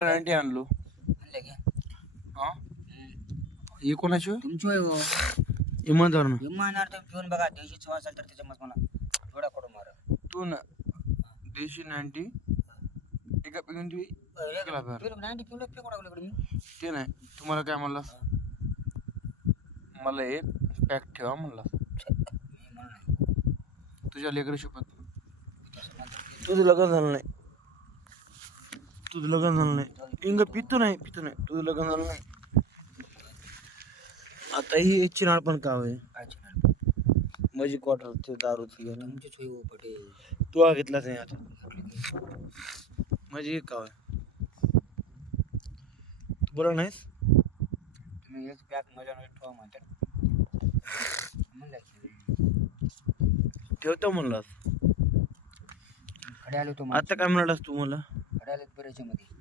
90 आणलो. म्हणलं की हा हे कोणाची होय? तुमची होय हो. इमानदार ना विमानावर तुम्ही पिऊन बघा देशीच वाचाल तर त्याच्यामध्ये मला थोडा कडू मारा तू ना देशी 90 एका पिऊन ती केला बाहेर. पिऊन 90 पिऊन पिऊ लागलो मी. ते नाही तुम्हाला काय म्हणला मला एक पॅक ठेवा म्हणला. मी म्हणलं तुझ्या लेकरी शपथ तुझं लग्न झालं नाही. तुझं लग्न झालं नाही इंग पितो नाही तुझं लग्न झालं नाही. आता ही चिनाळ पण का होय काय चिणार माझी क्वार्टर ते दारूची घ्या ना तुमचीच होय हो पटेल. तू हा घेतलाच नाही आता माझी एक का होय तू बोला नाहीस. तुम्ही एक पॅक मजा ठेवा म्हणतात म्हणलं की ठेवतो म्हणलास खडे आले तो आता काय म्हणालास तू मला खडे आलेत बऱ्याच्या मध्ये